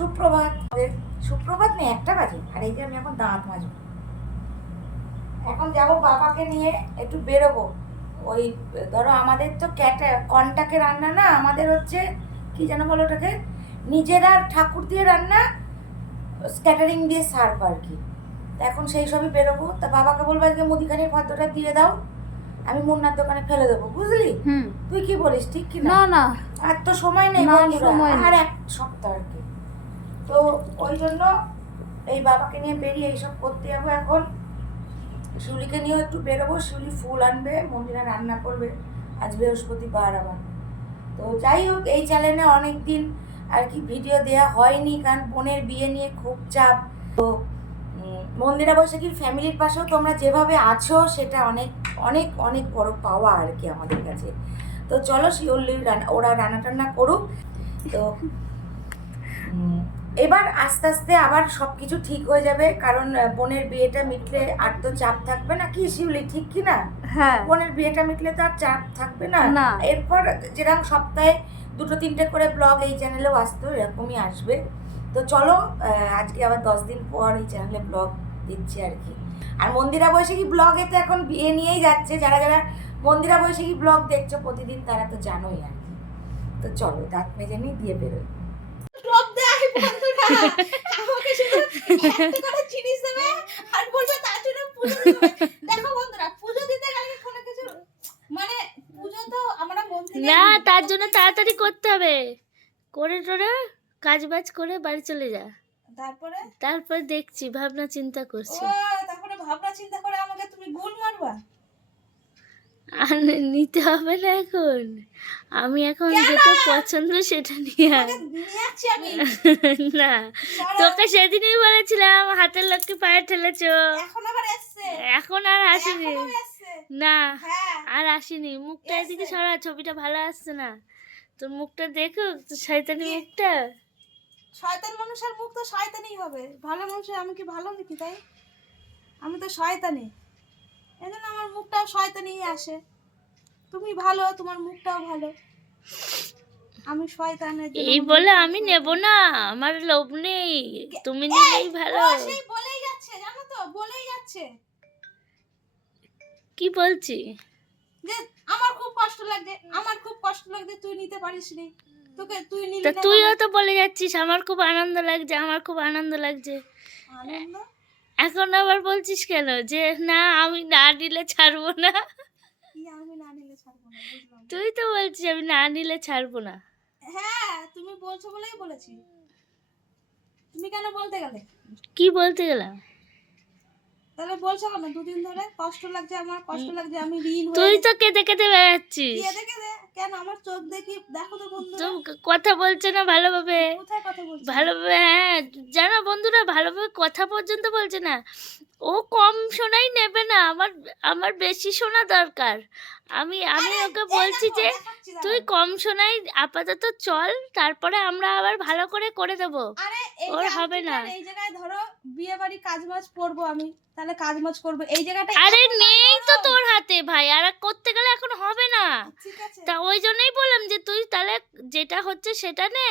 সুপ্রভাত। সুপ্রভাত নেই, 1টা বাজে। আর এই যে আমি এখন দাঁত মাজবো। এখন যাব বাবাকে নিয়ে একটু বেরোবো। ওই ধরো আমাদের তো কন্টাকে রান্না না, আমাদের হচ্ছে কি যেন বলো ওটাকে, নিজেরা ঠাকুর দিয়ে রান্না, স্ক্যাটারিং দিয়ে সার্ভ আর কি। তা এখন সেই সবই বেরোবো। তা বাবাকে বলবো আজকে মুদিখানির ভদ্রটা দিয়ে দাও, আমি মুন্নার দোকানে ফেলে দেবো, বুঝলি? তুই কি বলিস, ঠিক কি না? না আর তো সময় নেই না, বন্ধুরা, সময় নেই। আর 1 সপ্তাহ আর কি। তো ওই জন্য এই বাবাকে নিয়ে বেরিয়ে এইসব করতে যাবো। এখন শিউলিকে নিয়েও একটু বেরোবো। শিউলি ফুল আনবে, মন্দিরা রান্না করবে, আজ বৃহস্পতিবার আবার। তো যাই হোক, এই চ্যানেলে অনেক দিন আর কি ভিডিও দেওয়া হয়নি, কারণ বোনের বিয়ে নিয়ে খুব চাপ। তো মন্দিরা বৈশাখীর ফ্যামিলির পাশেও তোমরা যেভাবে আছো, সেটা অনেক অনেক অনেক বড় পাওয়া আর কি আমাদের কাছে। তো চলো শিউলি ওরা রান্না টান্না করুক। তো এবার আস্তে আস্তে আবার সব কিছু ঠিক হয়ে যাবে, কারণ বোনের বিয়েটা মিটলে আর তো চাপ থাকবে না, কি শিউলি, ঠিক কি না? হ্যাঁ, বোনের বিয়েটা মিটলে তো আর চাপ থাকবে না। না। এরপর যেরকম সপ্তাহে 2-3টে করে ব্লগ এই চ্যানেলেও আসতো, এরকমই আসবে। তো চলো, আজকে আবার 10 দিন পর এই চ্যানেলে ব্লগ দিচ্ছি আর কি। আর মন্দিরা বৈশাখী ব্লগে তো এখন বিয়ে নিয়েই যাচ্ছে। যারা যারা মন্দিরা বৈশাখী ব্লগ দেখছো প্রতিদিন, তারা তো জানোই আর কি। তো চলো দাঁত মেজে নিয়ে দিয়ে বেরোই। আমাকে শুধু একটা করে জিনিস দেবে আর বলবে তার জন্য পুজো দিতে। দেখো বন্ধুরা, পুজো দিতে গেলে কোনো কিছু মানে, পুজো তো আমরা মন থেকে না, তার জন্য তাড়াতাড়ি করতে হবে। করে টোরে কাজ বাজ করে বাড়ি চলে যা। তারপর দেখছি, ভাবনা চিন্তা করছি। তারপরে ভাবনা চিন্তা করে আমাকে তুমি গুল মারবা। আর নিতে হবে না এখন। আমি এখন যেটা পছন্দ সেটা নিয়ে আয়। নিয়ে আসছি আমি। না, তোকে সেদিনই বলেছিলাম হাতের লোককে পায়ে ঠেলেছ। এখন আবার এসছে। এখন আর আসেনি। এখন আবার এসছে। না, হ্যাঁ। আর আসেনি। মুখটা এদিকে সরা, ছবিটা ভালো আসছে না। তোর মুখটা দেখো, তোর শয়তানি মুখটা। শয়তান মানুষের মুখ তো শয়তানই হবে, ভালো মানুষের আমি কি ভালো নাকি? তাই আমি তো শয়তানি, এজন্য আমার মুখটাও শয়তানিই আসে। তুমি ভালো, তোমার মুখটাও ভালো, আমি শয়তানের জন্য। এই বলে আমি নেব না, আমার লোভ নেই। তুমি নিলেই ভালো। সেই বলেই যাচ্ছে, জানো তো, বলেই যাচ্ছে কি বলছি? যে আমার খুব কষ্ট লাগছে, আমার খুব কষ্ট লাগছে, তুই নিতে পারিসনি। তোকে তুই নিলি তা না। তুইও তো বলে যাচ্ছিস আমার খুব আনন্দ লাগছে, আমার খুব আনন্দ লাগছে। আনন্দ? এখন আবার বলছিস কেন যে না আমি না নিলে ছাড়বো না? কি আমি না নিলে ছাড়বো না, বুঝলাম। তুই তো বলছিস আমি না নিলে ছাড়বো না। হ্যাঁ, তুমি বলছো বলেই বলেছি। তুমি কেন বলতে গেলে? কি বলতে গেলাম? তাহলে বলছো কেন 2 দিন ধরে কষ্ট লাগছে, আমার কষ্ট লাগছে, আমি ঋণ হয়ে তুই গেছি। তো কেঁদে কেঁদে বেড়াচ্ছিস। কে দেখে দে কেন? আমার চোখ দেখি, দেখো তো বন্ধুরা। তো কথা বলছে না ভালোভাবে। কোথায় কথা বলছো? ভালোভাবে, হ্যাঁ জানো বন্ধুরা, ভালোভাবে কথা পর্যন্ত বলছে না। ও কম শোনাই নেবে না, আমার আমার বেশি শোনা দরকার। আমি আমি আরে, ওকে এই বলছি দেখো, যে দেখাচ্ছি, তুই দাঁড়াও। কম শোনাই আপাতত চল, তারপরে আমরা আবার ভালো করে দেবো। আরে এই ওর যে হবে না। এই জায়গায় ধরো বিয়ে বাড়ি কাজ বাজ করবো আমি, তাহলে কাজ বাজ করবো এই জায়গাটা। আরে নেই তো তোর হাতে ভাই, আর করতে গেলে এখন হবে না। ঠিক আছে। তা ওই জন্যই বললাম যে তুই তাহলে যেটা হচ্ছে সেটা নে,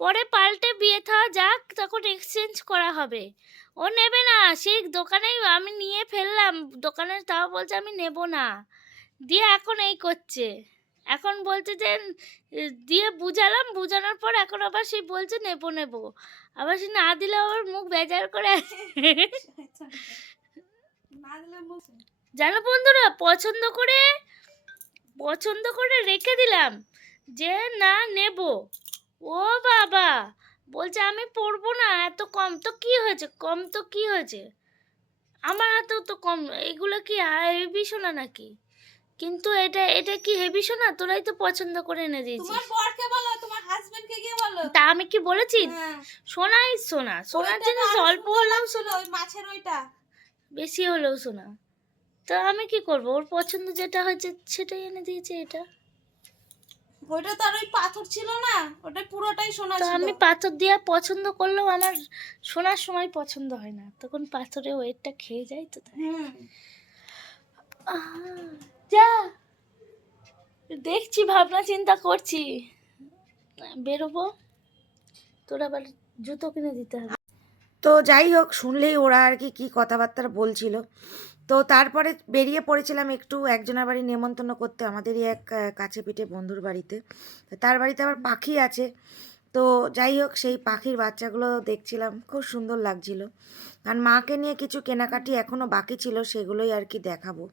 পরে পাল্টে বিয়ে থা যাক, তখন এক্সচেঞ্জ করা হবে। ও নেবে না, সেই দোকানেই আমি নিয়ে ফেললাম, দোকানে তাও বলছে আমি নেব না, দিয়ে এখন এই করছে। এখন বলছে যে দিয়ে বুঝালাম, বুঝানোর পর এখন আবার সেই বলছে নেব, আবার সে না দিলে আবার মুখ বেজার করে। না দিলে মুখ। জানো বন্ধুরা, পছন্দ করে রেখে দিলাম যে না নেব, ও বাবা বলছে আমি পরবো না, এত কম তো কি হয়েছে, কম তো কি হয়েছে, আমার হাতেও তো কম, এগুলো কি হেভি সোনা নাকি? কিন্তু এটা এটা কি হেভি সোনা? তোরাই তো পছন্দ করে এনে তোমার দিয়েছিস। বরকে বলো, তোমার হাজবেন্ডকে গিয়ে বলো। তা আমি কি বলেছি? হ্যাঁ। সোনাই সোনা, সোনার ওইটা তো জিনিস আরো অল্প সুন্দর হলেও লাগছিল, সোনা, ওই মাছের ওইটা। বেশি হলেও সোনা। তো আমি কি করব, ওর পছন্দ যেটা হয়েছে সেটাই এনে দিয়েছে। এটা ওইটা তো আর ওই পাথর ছিল না, ওটা পুরোটাই সোনা তো ছিল। আমি পাথর দিয়া পছন্দ করলেও আমার শোনার সময় পছন্দ হয় না, তখন পাথরে ওয়েটটা খেয়ে যায় তো তাই। যা দেখছি, ভাবনা চিন্তা করছি, বেরোবো। তোর আবার জুতো কিনে দিতে হবে। তো যাই হোক, শুনলেই ওরা আর কি কী কথাবার্তা বলছিল। তো তারপরে বেরিয়ে পড়েছিলাম একটু একজনের বাড়ি নেমন্তন্ন করতে, আমাদেরই এক কাছে পিঠে বন্ধুর বাড়িতে। তো তার বাড়িতে আবার পাখি আছে। তো যাই হোক, সেই পাখির বাচ্চাগুলো দেখছিলাম, খুব সুন্দর লাগছিল। কারণ মাকে নিয়ে কিছু কেনাকাটি এখনও বাকি ছিল, সেগুলোই আর কি দেখাবো।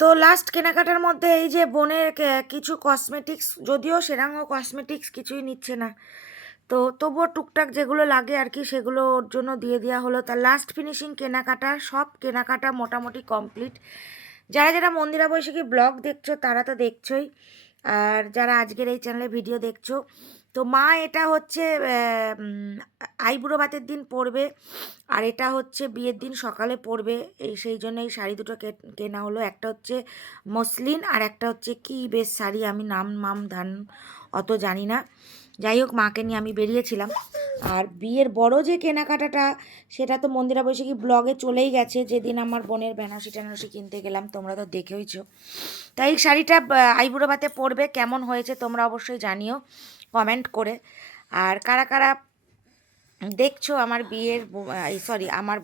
তো লাস্ট কেনাকাটার মধ্যে এই যে বোনের কিছু কসমেটিক্স, যদিও সেরকম কসমেটিক্স কিছুই নিচ্ছে না, তো তবুও টুকটাক যেগুলো লাগে আর কি সেগুলো ওর জন্য দিয়ে দেওয়া হলো। তার লাস্ট ফিনিশিং কেনাকাটা, সব কেনাকাটা মোটামুটি কমপ্লিট। যারা যারা মন্দিরা বৈশাখী ব্লগ দেখছো তারা তো দেখছোই, আর যারা আজকের এই চ্যানেলে ভিডিও দেখছো, তো মা এটা হচ্ছে আইবুড়ো ভাতের দিন পরবে, আর এটা হচ্ছে বিয়ের দিন সকালে পরবে। সেই জন্য এই শাড়ি দুটো কেনা হলো। একটা হচ্ছে মসলিন, আর একটা হচ্ছে কি বেশ শাড়ি, আমি নাম ধান অত জানি না। যাই হোক, মাকে নিয়ে আমি বেরিয়েছিলাম। আর বিয়ের বড় যে কেনাকাটাটা, সেটা তো মন্দিরা বৈশাখী ব্লগে চলেই গেছে, যেদিন আমার বোনের বেনারসি টেনারসি কিনতে গেলাম, তোমরা তো দেখেইছো। তাই এই শাড়িটা আইবুড়ো ভাতে পরবে, কেমন হয়েছে তোমরা অবশ্যই জানিও কমেন্ট করে। আর কারা কারা দেখছো আমার বিয়ের আমার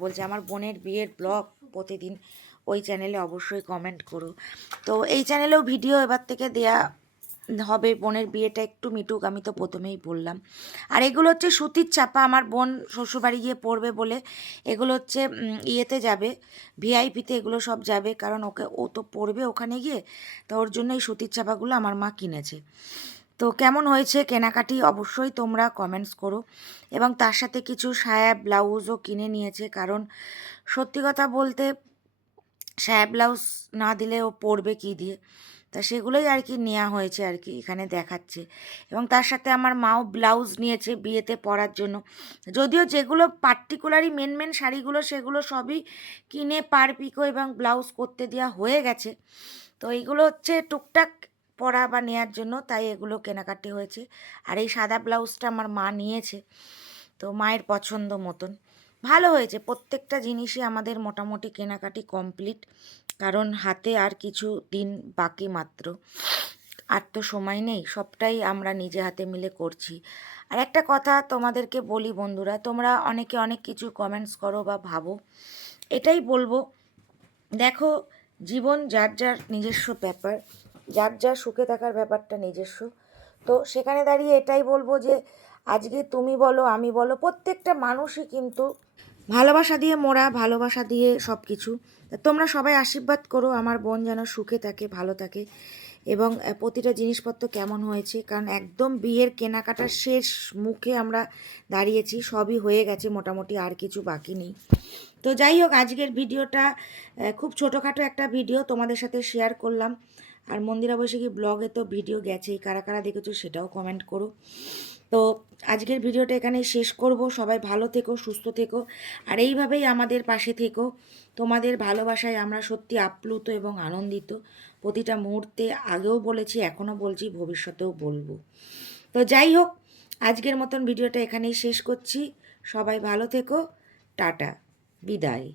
বোনের বিয়ের ব্লগ প্রতিদিন, ওই চ্যানেলে অবশ্যই কমেন্ট করো। তো এই চ্যানেলেও ভিডিও এবার থেকে দেয়া হবে। বোনের বিয়েটা একটু মিটুক, আমি তো প্রথমেই বললাম। আর এগুলো হচ্ছে সুতির চাপা, আমার বোন শ্বশুরবাড়ি গিয়ে পরবে বলে এগুলো হচ্ছে ইয়েতে যাবে, ভিআইপিতে এগুলো সব যাবে, কারণ ও তো পরবে ওখানে গিয়ে, তো ওর জন্য এই সুতির চাপাগুলো আমার মা কিনেছে। তো কেমন হয়েছে কেনাকাটি অবশ্যই তোমরা কমেন্টস করো। এবং তার সাথে কিছু সায়া ব্লাউজও কিনে নিয়েছে, কারণ সত্যি কথা বলতে সায়া ব্লাউজ না দিলে ও পরবে কী দিয়ে, তা সেগুলোই আর কি নেওয়া হয়েছে আর কি, এখানে দেখাচ্ছে। এবং তার সাথে আমার মাও ব্লাউজ নিয়েছে বিয়েতে পরার জন্য, যদিও যেগুলো পার্টিকুলারই মেন শাড়িগুলো সেগুলো সবই কিনে পার পিকো এবং ব্লাউজ করতে দেওয়া হয়ে গেছে। তো এইগুলো হচ্ছে টুকটাক পরা বা নেয়ার জন্য, তাই এগুলো কেনাকাটি হয়েছে। আর এই সাদা ব্লাউজটা আমার মা নিয়েছে, তো মায়ের পছন্দ মতন ভালো হয়েছে। প্রত্যেকটা জিনিসই আমাদের মোটামুটি কেনাকাটি কমপ্লিট, কারণ হাতে আর কিছু দিন বাকি মাত্র, আর তো সময় নেই, সবটাই আমরা নিজে হাতে মিলে করছি। আর একটা কথা তোমাদেরকে বলি বন্ধুরা, তোমরা অনেকে অনেক কিছু কমেন্টস করো বা ভাবো, এটাই বলবো, দেখো জীবন যার যার নিজস্ব ব্যাপার, যার যার সুখে থাকার ব্যাপারটা নিজস্ব। তো সেখানে দাঁড়িয়ে এটাই বলবো যে আজকে তুমি বলো আমি বলো, প্রত্যেকটা মানুষই কিন্তু ভালোবাসা দিয়ে মোড়া, ভালোবাসা দিয়ে সব কিছু। তোমরা সবাই আশীর্বাদ করো আমার বোন যেন সুখে থাকে, ভালো থাকে। এবং প্রতিটা জিনিসপত্র কেমন হয়েছে, কারণ একদম বিয়ের কেনাকাটার শেষ মুখে আমরা দাঁড়িয়েছি, সবই হয়ে গেছে মোটামুটি, আর কিছু বাকি নেই। তো যাই হোক, আজকের ভিডিওটা খুব ছোটোখাটো একটা ভিডিও তোমাদের সাথে শেয়ার করলাম। আর মন্দিরা বৈশাখী ব্লগে তো ভিডিও গেছেই, কারা কারা দেখেছো সেটাও কমেন্ট করো। তো আজকের ভিডিওটা এখানেই শেষ করব। সবাই ভালো থেকো, সুস্থ থেকো, আর এইভাবেই আমাদের পাশে থেকো। তোমাদের ভালোবাসায় আমরা সত্যি আপ্লুত এবং আনন্দিত প্রতিটা মুহূর্তে, আগেও বলেছি এখনও বলছি, ভবিষ্যতেও বলবো। তো যাই হোক, আজকের মতন ভিডিওটা এখানেই শেষ করছি। সবাই ভালো থেকো, টাটা, বিদায়।